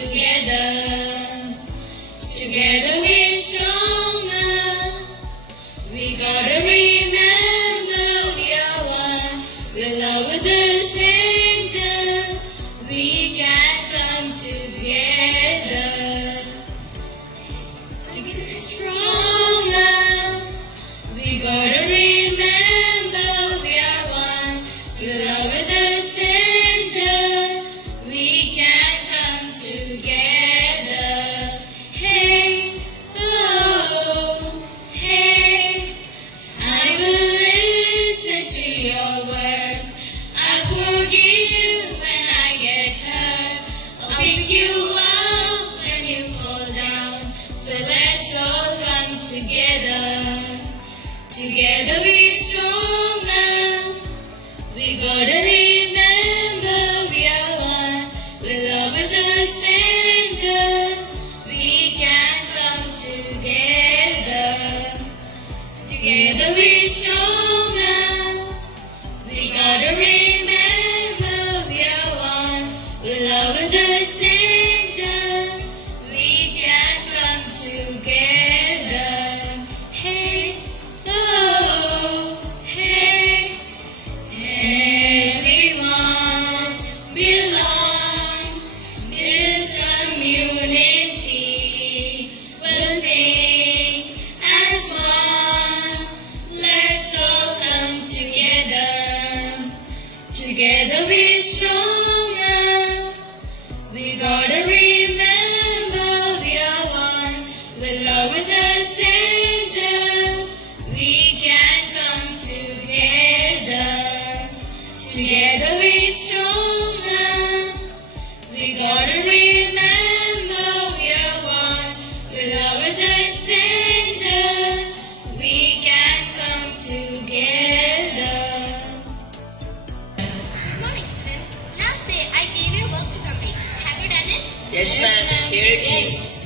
together. Together we're stronger. We gotta remember we are one. We're love with the center. We can come together. Together we're stronger. We gotta remember we are one. We're love with the center. We can come together. Hey, oh, hey, I will listen to your words. I forgive you when I get hurt. I'll pick you up when you fall down. So let's all come together. Together we're stronger. We gotta remember we are one. We're love with the center. We can come together. Together we're stronger. We gotta remember we are one. We're love with the center. We can come together. Hey, oh, hey, everyone belongs in this community. We'll sing as one. Let's all come together. Together we're stronger. We gotta remember we are one. We're love with the center. We can come together. Together we're stronger. We gotta remember we are one. We're love with the center. We can come together. Good morning, students. Last day I gave you work to complete. Have you done it? Yes, ma'am. Here it is.